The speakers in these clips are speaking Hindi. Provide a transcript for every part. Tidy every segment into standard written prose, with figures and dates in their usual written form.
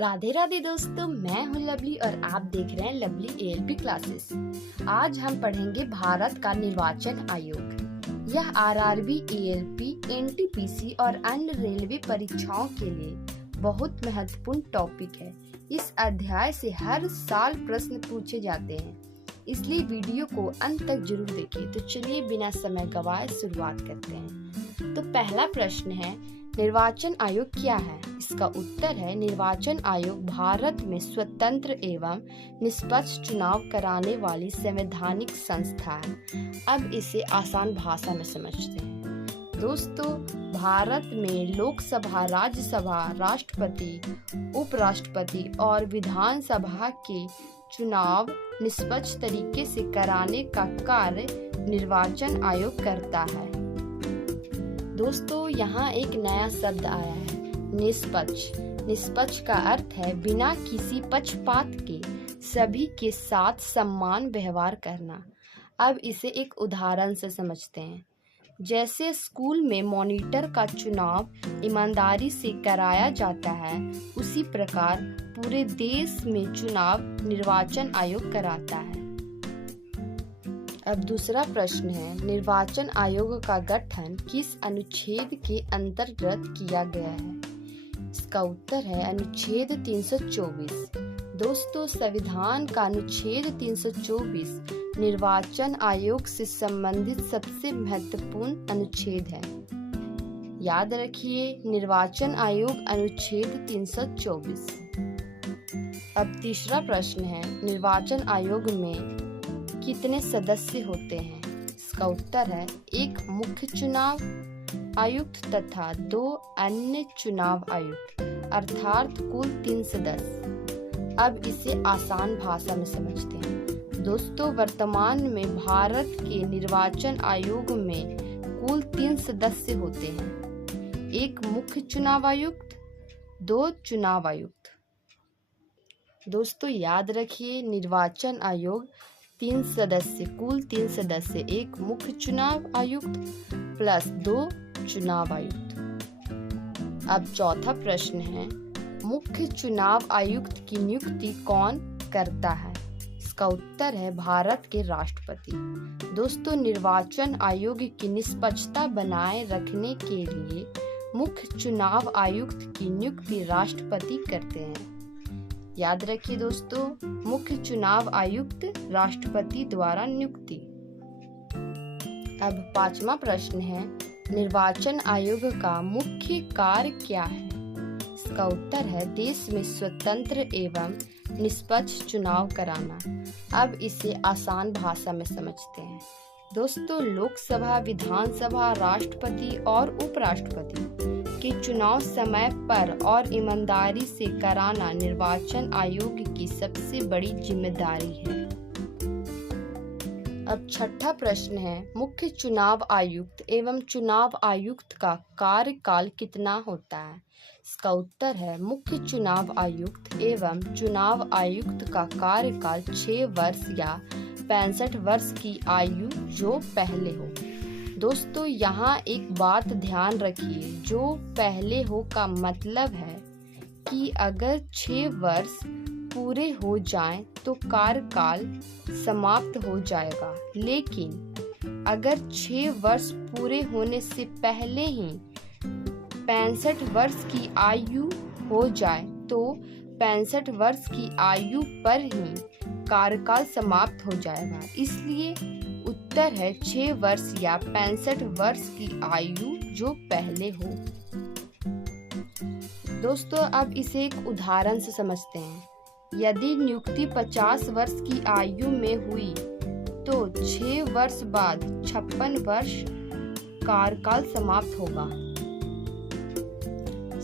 राधे राधे दोस्तों, मैं हूं लवली और आप देख रहे हैं लवली एएलपी क्लासेस। आज हम पढ़ेंगे भारत का निर्वाचन आयोग। यह आरआरबी, एएलपी, एनटीपीसी और अन्य रेलवे परीक्षाओं के लिए बहुत महत्वपूर्ण टॉपिक है। इस अध्याय से हर साल प्रश्न पूछे जाते हैं, इसलिए वीडियो को अंत तक जरूर देखें। तो चलिए बिना समय गवाए शुरुआत करते हैं। तो पहला प्रश्न है, निर्वाचन आयोग क्या है? इसका उत्तर है, निर्वाचन आयोग भारत में स्वतंत्र एवं निष्पक्ष चुनाव कराने वाली संवैधानिक संस्था है। अब इसे आसान भाषा में समझते हैं। दोस्तों, भारत में लोकसभा, राज्यसभा, राष्ट्रपति, उपराष्ट्रपति और विधानसभा के चुनाव निष्पक्ष तरीके से कराने का कार्य निर्वाचन आयोग करता है। दोस्तों, यहाँ एक नया शब्द आया है, निष्पक्ष। निष्पक्ष का अर्थ है बिना किसी पक्षपात के सभी के साथ समान व्यवहार करना। अब इसे एक उदाहरण से समझते हैं। जैसे स्कूल में मॉनिटर का चुनाव ईमानदारी से कराया जाता है, उसी प्रकार पूरे देश में चुनाव निर्वाचन आयोग कराता है। अब दूसरा प्रश्न है, निर्वाचन आयोग का गठन किस अनुच्छेद के अंतर्गत किया गया है? इसका उत्तर है अनुच्छेद 324। दोस्तों, संविधान का अनुच्छेद 324 निर्वाचन आयोग से संबंधित सबसे महत्वपूर्ण अनुच्छेद है। याद रखिए, निर्वाचन आयोग अनुच्छेद 324। अब तीसरा प्रश्न है, निर्वाचन आयोग में कितने सदस्य होते हैं? इसका उत्तर है, एक मुख्य चुनाव आयुक्त तथा 2 अन्य चुनाव आयुक्त, अर्थात कुल 3 सदस्य। अब इसे आसान भाषा में समझते हैं। दोस्तों, वर्तमान में भारत के निर्वाचन आयोग में कुल 3 सदस्य होते हैं, एक मुख्य चुनाव आयुक्त, 2 चुनाव आयुक्त। दोस्तों, याद रखिए, निर्वाचन आयोग 3 सदस्य, कुल 3 सदस्य, एक मुख्य चुनाव आयुक्त प्लस 2 चुनाव आयुक्त। अब चौथा प्रश्न है, मुख्य चुनाव आयुक्त की नियुक्ति कौन करता है? इसका उत्तर है भारत के राष्ट्रपति। दोस्तों, निर्वाचन आयोग की निष्पक्षता बनाए रखने के लिए मुख्य चुनाव आयुक्त की नियुक्ति राष्ट्रपति करते हैं। याद रखिए दोस्तों, मुख्य चुनाव आयुक्त राष्ट्रपति द्वारा नियुक्ति। अब 5वां प्रश्न है, निर्वाचन आयोग का मुख्य कार्य क्या है? इसका उत्तर है, देश में स्वतंत्र एवं निष्पक्ष चुनाव कराना। अब इसे आसान भाषा में समझते हैं। दोस्तों, लोकसभा, विधानसभा, राष्ट्रपति और उपराष्ट्रपति के चुनाव समय पर और ईमानदारी से कराना निर्वाचन आयोग की सबसे बड़ी जिम्मेदारी है। अब छठा प्रश्न है, मुख्य चुनाव आयुक्त एवं चुनाव आयुक्त का कार्यकाल कितना होता है? इसका उत्तर है, मुख्य चुनाव आयुक्त एवं चुनाव आयुक्त का कार्यकाल 6 वर्ष या 65 वर्ष की आयु जो पहले हो। दोस्तों, यहाँ एक बात ध्यान रखिए, जो पहले हो का मतलब है कि अगर 6 वर्ष पूरे हो जाएं तो कार्यकाल समाप्त हो जाएगा, लेकिन अगर 6 वर्ष पूरे होने से पहले ही 65 वर्ष की आयु हो जाए तो 65 वर्ष की आयु पर ही कार्यकाल समाप्त हो जाएगा। इसलिए उत्तर है 6 वर्ष या 65 वर्ष की आयु जो पहले हो। दोस्तों, अब इसे एक उदाहरण से समझते हैं। यदि नियुक्ति 50 वर्ष की आयु में हुई तो 6 वर्ष बाद 56 वर्ष कार्यकाल समाप्त होगा।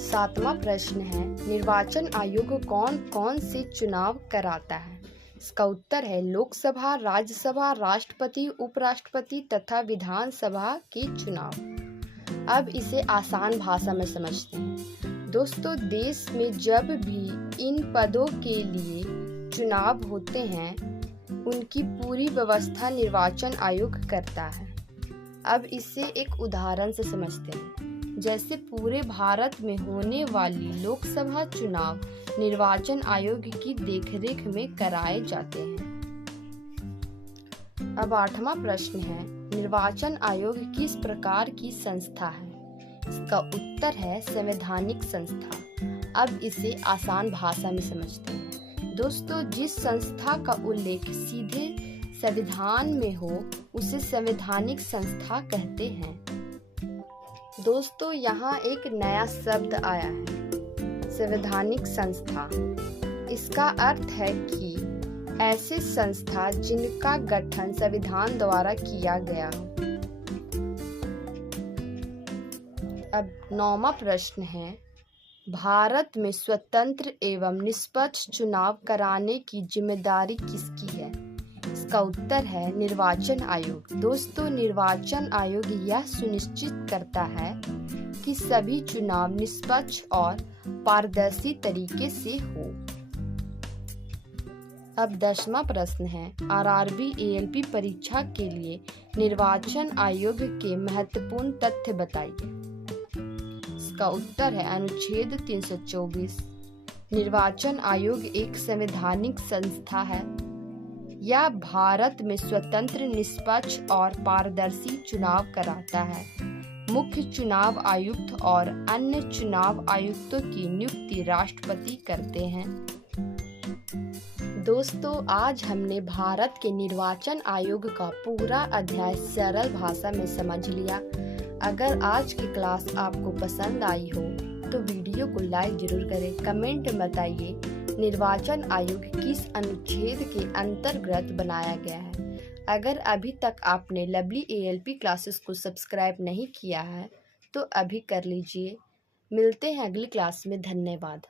7वां प्रश्न है, निर्वाचन आयोग कौन कौन से चुनाव कराता है? इसका उत्तर है, लोकसभा, राज्यसभा, राष्ट्रपति, उपराष्ट्रपति तथा विधानसभा के चुनाव। अब इसे आसान भाषा में समझते हैं। दोस्तों, देश में जब भी इन पदों के लिए चुनाव होते हैं, उनकी पूरी व्यवस्था निर्वाचन आयोग करता है। अब इसे एक उदाहरण से समझते हैं। जैसे पूरे भारत में होने वाली लोकसभा चुनाव निर्वाचन आयोग की देखरेख में कराए जाते हैं। अब 8वां प्रश्न है, निर्वाचन आयोग किस प्रकार की संस्था है? इसका उत्तर है संवैधानिक संस्था। अब इसे आसान भाषा में समझते हैं। दोस्तों, जिस संस्था का उल्लेख सीधे संविधान में हो उसे संवैधानिक संस्था कहते हैं। दोस्तों, यहाँ एक नया शब्द आया है, संवैधानिक संस्था। इसका अर्थ है कि ऐसे संस्था जिनका गठन संविधान द्वारा किया गया हो। अब 9वां प्रश्न है, भारत में स्वतंत्र एवं निष्पक्ष चुनाव कराने की जिम्मेदारी किसकी है? इसका उत्तर है निर्वाचन आयोग। दोस्तों, निर्वाचन आयोग यह सुनिश्चित करता है कि सभी चुनाव निष्पक्ष और पारदर्शी तरीके से हो। अब 10वां प्रश्न है, आरआरबी एएलपी परीक्षा के लिए निर्वाचन आयोग के महत्वपूर्ण तथ्य बताइए। इसका उत्तर है अनुच्छेद 324। निर्वाचन आयोग एक संवैधानिक संस्था है। यह भारत में स्वतंत्र, निष्पक्ष और पारदर्शी चुनाव कराता है। मुख्य चुनाव आयुक्त और अन्य चुनाव आयुक्तों की नियुक्ति राष्ट्रपति करते हैं। दोस्तों, आज हमने भारत के निर्वाचन आयोग का पूरा अध्याय सरल भाषा में समझ लिया। अगर आज की क्लास आपको पसंद आई हो तो वीडियो को लाइक जरूर करें। कमेंट में बताइए निर्वाचन आयोग किस अनुच्छेद के अंतर्गत बनाया गया है। अगर अभी तक आपने लवली एएलपी क्लासेस को सब्सक्राइब नहीं किया है तो अभी कर लीजिए। मिलते हैं अगली क्लास में। धन्यवाद।